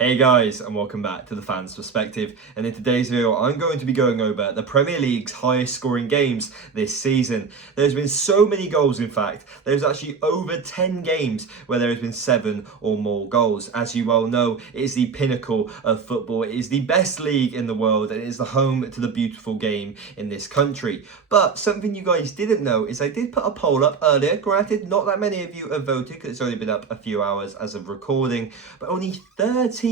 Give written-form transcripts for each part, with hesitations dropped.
Hey guys, and welcome back to the Fans Perspective, and in today's video I'm going to be going over the Premier League's highest scoring games this season. There's been so many goals, in fact. There's actually over 10 games where there has been 7 or more goals. As you well know, it is the pinnacle of football. It is the best league in the world, and it is the home to the beautiful game in this country. But something you guys didn't know is I did put a poll up earlier. Granted, not that many of you have voted because it's only been up a few hours as of recording, but only 13%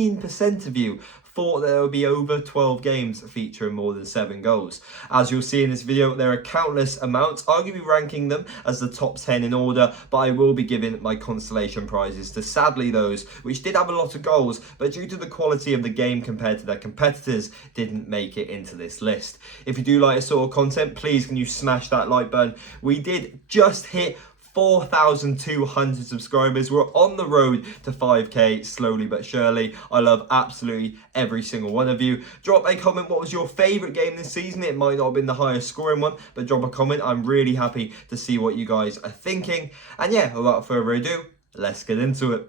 of you thought there would be over 12 games featuring more than 7 goals. As you'll see in this video, there are countless amounts. I'll be ranking them as the top 10 in order, but I will be giving my consolation prizes to sadly those which did have a lot of goals, but due to the quality of the game compared to their competitors, didn't make it into this list. If you do like this sort of content, please can you smash that like button. We did just hit 4,200 subscribers. We're on the road to 5k slowly but surely. I love absolutely every single one of you. Drop a comment, what was your favourite game this season? It might not have been the highest scoring one, but drop a comment. I'm really happy to see what you guys are thinking. And yeah, without further ado, let's get into it.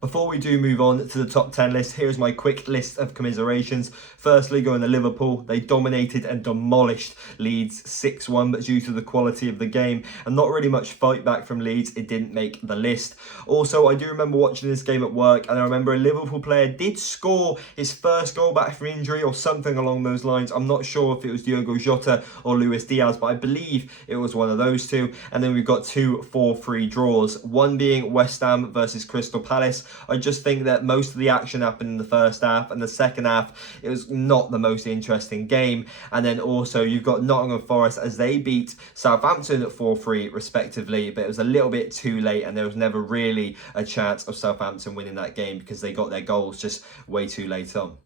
Before we do move on to the top 10 list, here's my quick list of commiserations. Firstly, going to Liverpool. They dominated and demolished Leeds 6-1, but due to the quality of the game and not really much fight back from Leeds, it didn't make the list. Also, I do remember watching this game at work, and I remember a Liverpool player did score his first goal back from injury or something along those lines. I'm not sure if it was Diogo Jota or Luis Diaz, but I believe it was one of those two. And then we've got 2 4-3 draws, one being West Ham versus Crystal Palace. I just think that most of the action happened in the first half, and the second half, it was not the most interesting game. And then also you've got Nottingham Forest as they beat Southampton at 4-3 respectively, but it was a little bit too late, and there was never really a chance of Southampton winning that game because they got their goals just way too late on.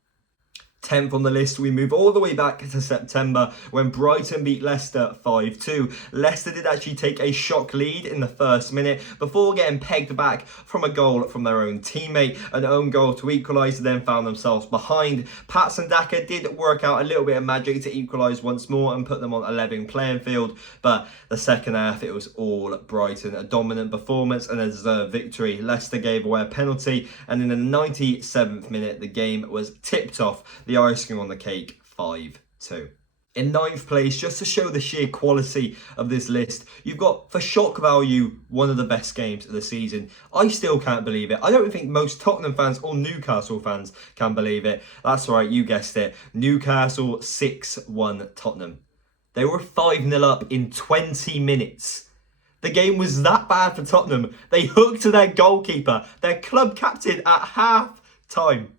10th on the list, we move all the way back to September when Brighton beat Leicester 5-2. Leicester did actually take a shock lead in the first minute before getting pegged back from a goal from their own teammate. An own goal to equalise, then found themselves behind. Patson Daka did work out a little bit of magic to equalise once more and put them on a level playing field, but the second half it was all Brighton. A dominant performance and a deserved victory. Leicester gave away a penalty, and in the 97th minute the game was tipped off. The icing on the cake, 5-2. In 9th place, just to show the sheer quality of this list, you've got, for shock value, one of the best games of the season. I still can't believe it. I don't think most Tottenham fans or Newcastle fans can believe it. That's right, you guessed it. Newcastle 6-1 Tottenham. They were 5-0 up in 20 minutes. The game was that bad for Tottenham. They hooked to their goalkeeper, their club captain, at half time.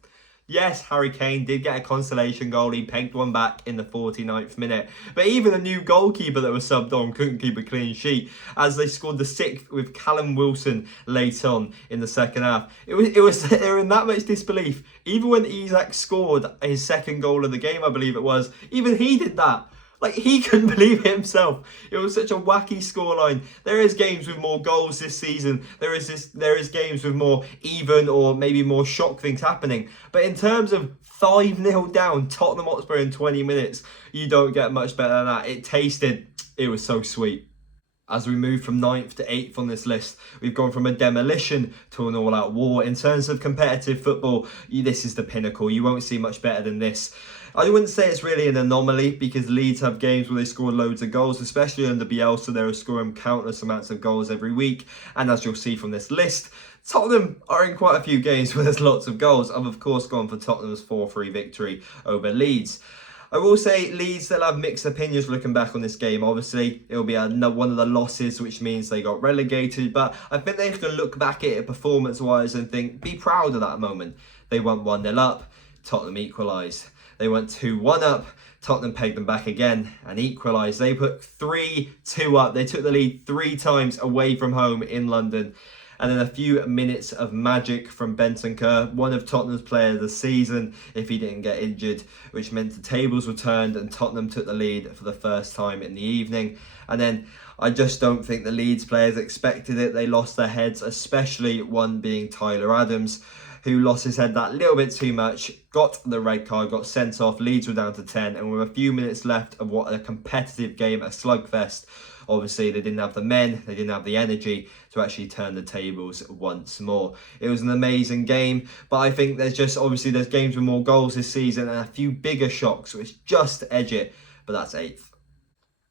Yes, Harry Kane did get a consolation goal. He pegged one back in the 49th minute. But even the new goalkeeper that was subbed on couldn't keep a clean sheet as they scored the 6th with Callum Wilson late on in the second half. They were in that much disbelief. Even when Isak scored his second goal of the game, I believe it was, even he did that. Like, he couldn't believe it himself. It was such a wacky scoreline. There is games with more goals this season. There is games with more even or maybe more shock things happening. But in terms of 5-0 down, Tottenham Hotspur in 20 minutes, you don't get much better than that. It was so sweet. As we move from 9th to 8th on this list, we've gone from a demolition to an all-out war. In terms of competitive football, this is the pinnacle. You won't see much better than this. I wouldn't say it's really an anomaly because Leeds have games where they score loads of goals, especially under Bielsa. They're scoring countless amounts of goals every week. And as you'll see from this list, Tottenham are in quite a few games where there's lots of goals. I've of course gone for Tottenham's 4-3 victory over Leeds. I will say Leeds, they'll have mixed opinions looking back on this game. Obviously, it'll be one of the losses, which means they got relegated. But I think they can look back at it performance-wise and think, be proud of that moment. They went 1-0 up, Tottenham equalised. They went 2-1 up, Tottenham pegged them back again and equalised. They put 3-2 up. They took the lead 3 times away from home in London. And then a few minutes of magic from Bentancur, one of Tottenham's players of the season, if he didn't get injured, which meant the tables were turned and Tottenham took the lead for the first time in the evening. And then I just don't think the Leeds players expected it. They lost their heads, especially one being Tyler Adams, who lost his head that little bit too much, got the red card, got sent off. Leeds were down to 10, and with a few minutes left of what a competitive game, a slugfest, obviously they didn't have the men, they didn't have the energy to actually turn the tables once more. It was an amazing game, but I think there's games with more goals this season and a few bigger shocks which just edge it, but that's 8th.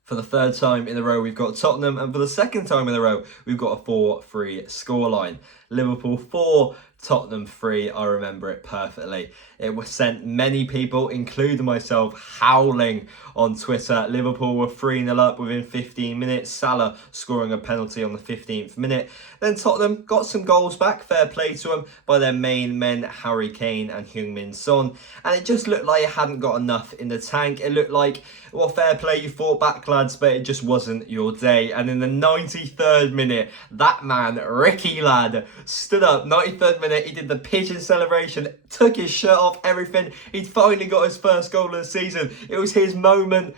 For the third time in a row, we've got Tottenham, and for the second time in a row, we've got a 4-3 scoreline. Liverpool 4, Tottenham 3, I remember it perfectly. It was sent many people, including myself, howling on Twitter. Liverpool were 3-0 up within 15 minutes, Salah scoring a penalty on the 15th minute. Then Tottenham got some goals back, fair play to them, by their main men, Harry Kane and Heung-min Son. And it just looked like it hadn't got enough in the tank. It looked like, well, fair play, you fought back, lads, but it just wasn't your day. And in the 93rd minute, that man, Ricky Lad, stood up. 93rd minute, he did the pigeon celebration, took his shirt off, everything. He'd finally got his first goal of the season. It was his moment.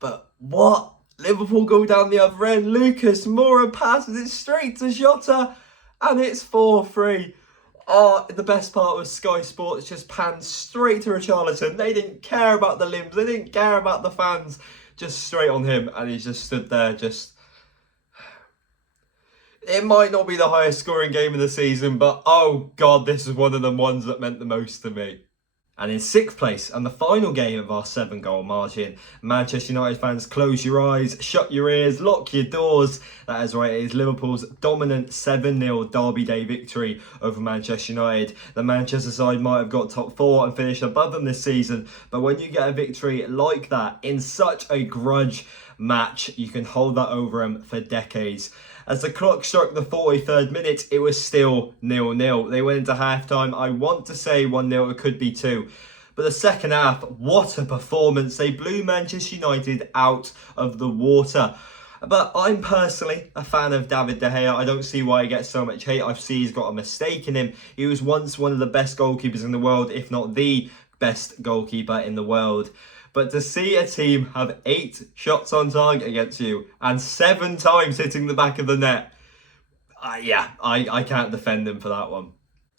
But what? Liverpool go down the other end. Lucas Moura passes it straight to Jota, and it's 4-3. Oh, the best part was Sky Sports just panned straight to Richarlison. They didn't care about the limbs. They didn't care about the fans. Just straight on him, and he just stood there just... It might not be the highest scoring game of the season, but oh God, this is one of the ones that meant the most to me. And in 6th place, and the final game of our 7-goal margin, Manchester United fans, close your eyes, shut your ears, lock your doors. That is right, it is Liverpool's dominant 7-0 Derby Day victory over Manchester United. The Manchester side might have got top 4 and finished above them this season, but when you get a victory like that in such a grudge match, you can hold that over them for decades. As the clock struck the 43rd minute, it was still 0-0. They went into half-time. I want to say 1-0, it could be 2. But the second half, what a performance. They blew Manchester United out of the water. But I'm personally a fan of David De Gea. I don't see why he gets so much hate. I see he's got a mistake in him. He was once one of the best goalkeepers in the world, if not the best goalkeeper in the world. But to see a team have 8 shots on target against you and 7 times hitting the back of the net, I can't defend them for that one.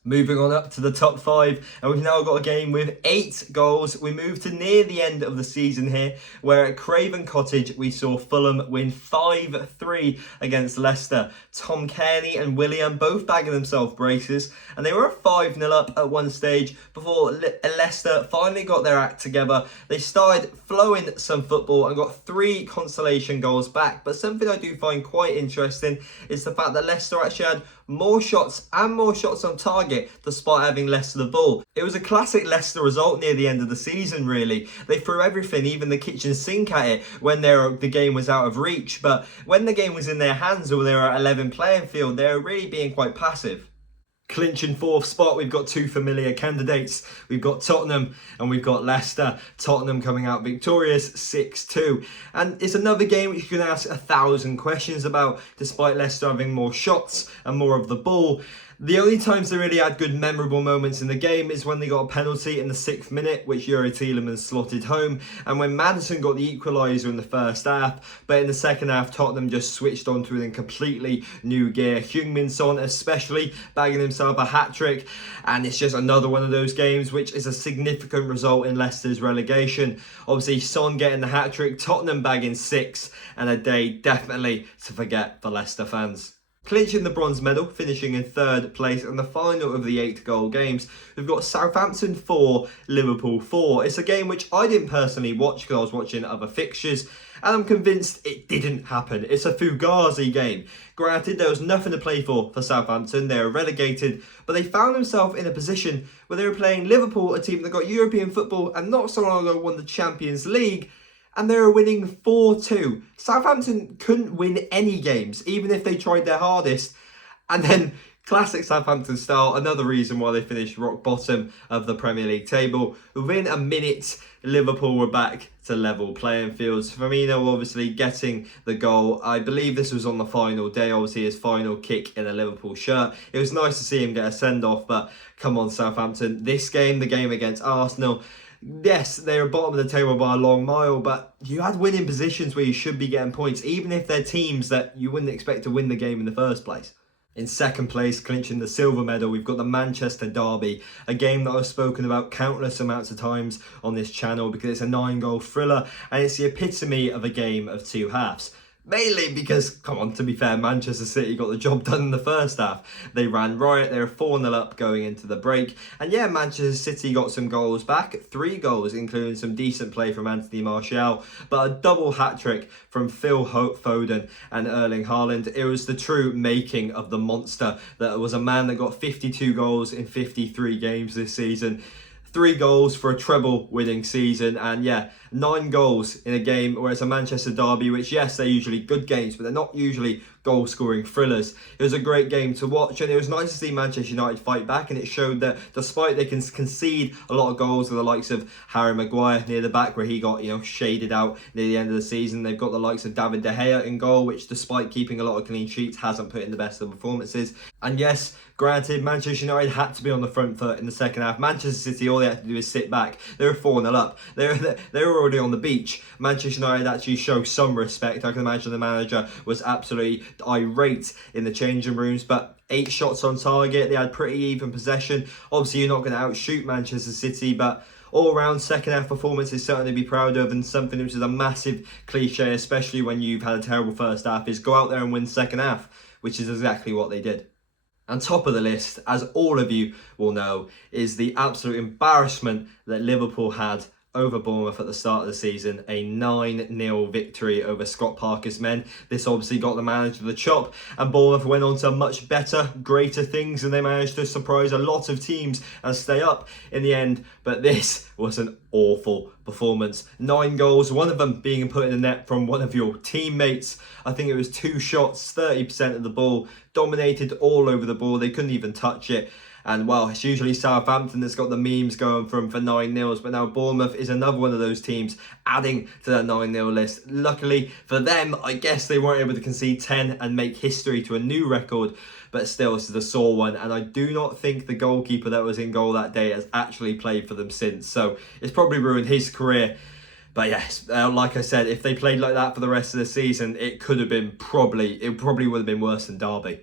Moving on up to the top 5, and we've now got a game with 8 goals. We move to near the end of the season here, where at Craven Cottage we saw Fulham win 5-3 against Leicester. Tom Cairney and William both bagging themselves braces, and they were 5-0 up at one stage before Leicester finally got their act together. They started flowing some football and got 3 consolation goals back, but something I do find quite interesting is the fact that Leicester actually had more shots on target despite having Leicester the ball. It was a classic Leicester result near the end of the season, really. They threw everything, even the kitchen sink at it when the game was out of reach. But when the game was in their hands or they were at 11 playing field, they were really being quite passive. Clinching 4th spot, we've got 2 familiar candidates. We've got Tottenham and we've got Leicester. Tottenham coming out victorious 6-2. And it's another game which you can ask 1,000 questions about, despite Leicester having more shots and more of the ball. The only times they really had good memorable moments in the game is when they got a penalty in the 6th minute, which Yuri Tielemans slotted home, and when Maddison got the equaliser in the first half. But in the second half, Tottenham just switched on to it in completely new gear. Heung-min Son especially bagging himself a hat-trick, and it's just another one of those games which is a significant result in Leicester's relegation. Obviously, Son getting the hat-trick, Tottenham bagging 6, and a day definitely to forget for Leicester fans. Clinching the bronze medal, finishing in 3rd place in the final of the 8-goal games, we've got Southampton 4, Liverpool 4. It's a game which I didn't personally watch because I was watching other fixtures, and I'm convinced it didn't happen. It's a Fugazi game. Granted, there was nothing to play for Southampton. They were relegated, but they found themselves in a position where they were playing Liverpool, a team that got European football and not so long ago won the Champions League, and they were winning 4-2. Southampton couldn't win any games, even if they tried their hardest. And then, classic Southampton style, another reason why they finished rock bottom of the Premier League table. Within a minute, Liverpool were back to level playing fields. Firmino obviously getting the goal. I believe this was on the final day, obviously his final kick in a Liverpool shirt. It was nice to see him get a send-off, but come on Southampton. This game, the game against Arsenal, yes, they were bottom of the table by a long mile, but you had winning positions where you should be getting points, even if they're teams that you wouldn't expect to win the game in the first place. In second place, clinching the silver medal, we've got the Manchester Derby, a game that I've spoken about countless amounts of times on this channel because it's a 9-goal thriller and it's the epitome of a game of two halves. Mainly because, come on, to be fair, Manchester City got the job done in the first half. They ran riot, they were 4-0 up going into the break. And yeah, Manchester City got some goals back, 3 goals, including some decent play from Anthony Martial, but a double hat-trick from Phil Foden and Erling Haaland. It was the true making of the monster that was a man that got 52 goals in 53 games this season. 3 goals for a treble-winning season, and yeah, 9 goals in a game where it's a Manchester derby, which yes, they're usually good games, but they're not usually goal-scoring thrillers. It was a great game to watch, and it was nice to see Manchester United fight back, and it showed that despite they can concede a lot of goals with the likes of Harry Maguire near the back, where he got, shaded out near the end of the season. They've got the likes of David De Gea in goal, which despite keeping a lot of clean sheets, hasn't put in the best of performances. And yes, granted, Manchester United had to be on the front foot in the second half. Manchester City, all they had to do is sit back. They were 4-0 up. They were already on the beach. Manchester United actually showed some respect. I can imagine the manager was absolutely irate in the changing rooms, but 8 shots on target. They had pretty even possession. Obviously, you're not going to outshoot Manchester City, but all-round second-half performance is something to be proud of, and something which is a massive cliche, especially when you've had a terrible first half, is go out there and win second half, which is exactly what they did. And top of the list, as all of you will know, is the absolute embarrassment that Liverpool had over Bournemouth at the start of the season, a 9-0 victory over Scott Parker's men. This obviously got the manager the chop, and Bournemouth went on to much better, greater things, and they managed to surprise a lot of teams and stay up in the end. But this was an awful performance. 9 goals, one of them being put in the net from one of your teammates. I think it was 2 shots, 30% of the ball, dominated all over the ball. They couldn't even touch it. And well, it's usually Southampton that's got the memes going for 9-0s, but now Bournemouth is another one of those teams adding to that 9-0 list. Luckily for them, I guess they weren't able to concede 10 and make history to a new record, but still, this is a sore one, and I do not think the goalkeeper that was in goal that day has actually played for them since, so it's probably ruined his career. But yes, like I said, if they played like that for the rest of the season, it probably would have been worse than Derby.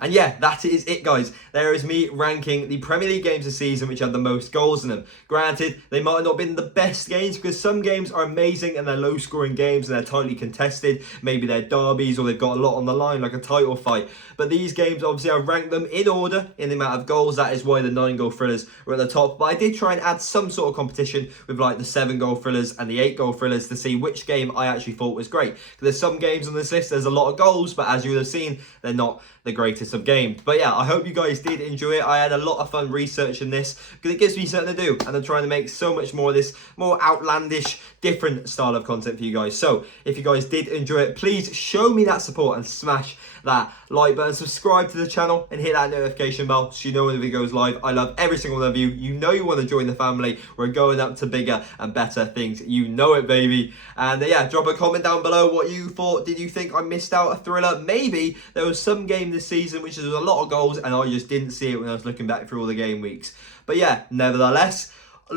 And yeah, that is it, guys. There is me ranking the Premier League games this season which had the most goals in them. Granted, they might have not been the best games because some games are amazing and they're low-scoring games and they're tightly contested. Maybe they're derbies or they've got a lot on the line, like a title fight. But these games, obviously, I ranked them in order in the amount of goals. That is why the 9-goal thrillers were at the top. But I did try and add some sort of competition with like the 7-goal thrillers and the 8-goal thrillers to see which game I actually thought was great. Because there's some games on this list, there's a lot of goals, but as you would have seen, they're not the greatest of games. But yeah, I hope you guys did enjoy it. I had a lot of fun researching this because it gives me something to do, and I'm trying to make so much more of this more outlandish, different style of content for you guys. So if you guys did enjoy it, please show me that support and smash that like button, subscribe to the channel and hit that notification bell so you know when the video goes live. I love every single one of you. You know you want to join the family. We're going up to bigger and better things. You know it, baby. And yeah, drop a comment down below what you thought. Did you think I missed out a thriller? Maybe there was some game this season which was a lot of goals and I just didn't see it when I was looking back through all the game weeks. But yeah, nevertheless,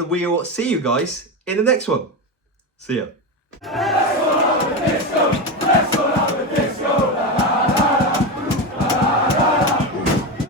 we will see you guys in the next one. See ya.